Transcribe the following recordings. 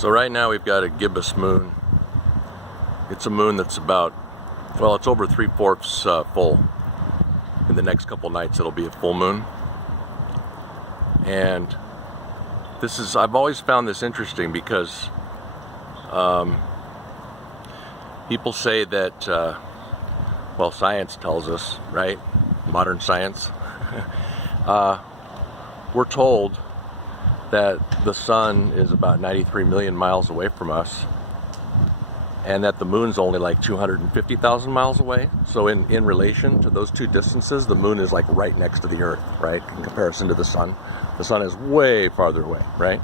So right now we've got a gibbous moon. It's a moon that's about, well, it's over 3/4 full. In the next couple nights it'll be a full moon. And I've always found this interesting because people say that, well, science tells us, right? Modern science. We're told that the sun is about 93 million miles away from us, and that the moon's only like 250,000 miles away. So in relation to those two distances, the moon is like right next to the earth, right? In comparison to the sun. The sun is way farther away, right?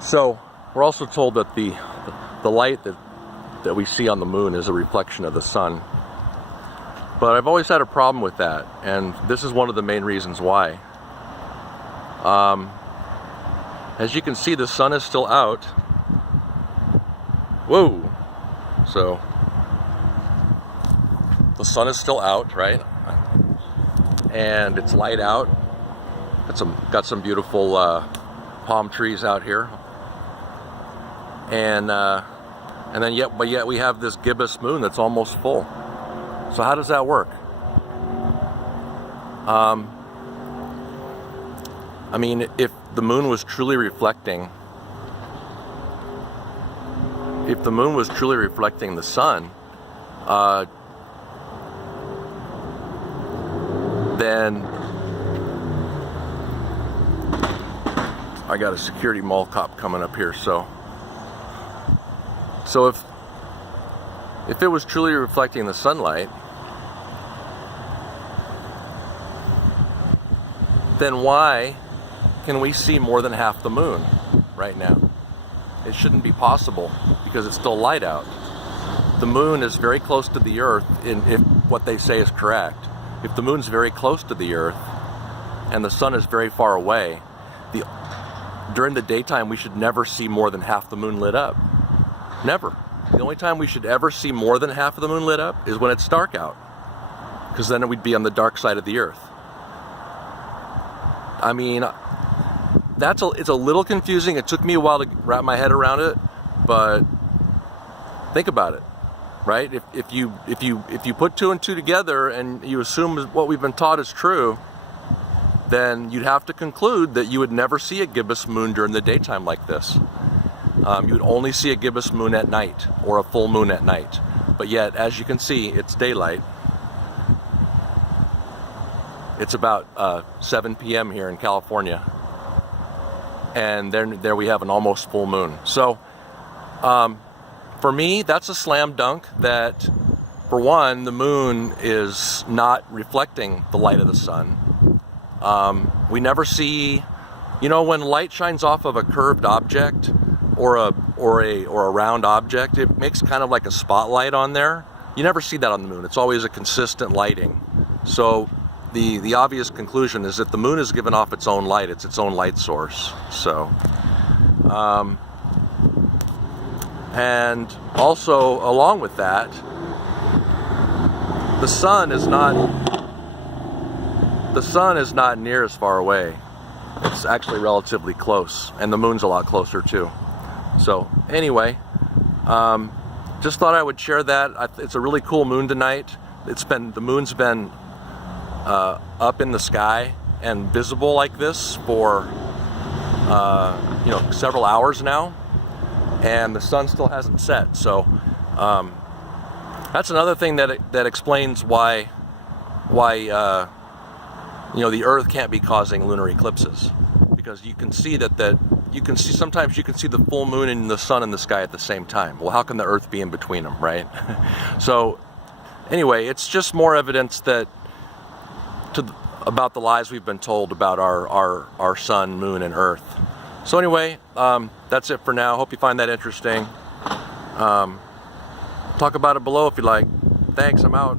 So we're also told that the light that we see on the moon is a reflection of the sun. But I've always had a problem with that, and this is one of the main reasons why. As you can see, the sun is still out. Whoa! So the sun is still out, right? And it's light out. Got some beautiful palm trees out here, and then yet we have this gibbous moon that's almost full. So how does that work? I mean, if the moon was truly reflecting, the sun, then I got a security mall cop coming up here. So if it was truly reflecting the sunlight, then why can we see more than half the moon right now? It shouldn't be possible because it's still light out. The moon is very close to the earth, if what they say is correct. If the moon's very close to the earth and the sun is very far away, during the daytime we should never see more than half the moon lit up. Never. The only time we should ever see more than half of the moon lit up is when it's dark out, because then we'd be on the dark side of the earth. I mean, it's a little confusing. It took me a while to wrap my head around it, but think about it, right? If you put two and two together and you assume what we've been taught is true, then you'd have to conclude that you would never see a gibbous moon during the daytime like this. You would only see a gibbous moon at night, or a full moon at night. But yet, as you can see, it's daylight. It's about 7 p.m. here in California, and there we have an almost full moon. So for me, that's a slam dunk that, for one, the moon is not reflecting the light of the sun. We never see, when light shines off of a curved object or a round object, it makes kind of like a spotlight on there. You never see that on the moon. It's always a consistent lighting. So the obvious conclusion is that the moon is giving off its own light. It's its own light source. So, and also along with that, the sun is not near as far away. It's actually relatively close, and the moon's a lot closer too. So anyway, just thought I would share that. It's a really cool moon tonight. The moon's been up in the sky and visible like this for several hours now, and the sun still hasn't set. So that's another thing that explains why the Earth can't be causing lunar eclipses, because you can see sometimes you can see the full moon and the sun in the sky at the same time. Well, how can the Earth be in between them, right? So anyway, it's just more evidence about the lies we've been told about our sun, moon, and Earth. So anyway, that's it for now. Hope you find that interesting. Talk about it below if you like. Thanks, I'm out.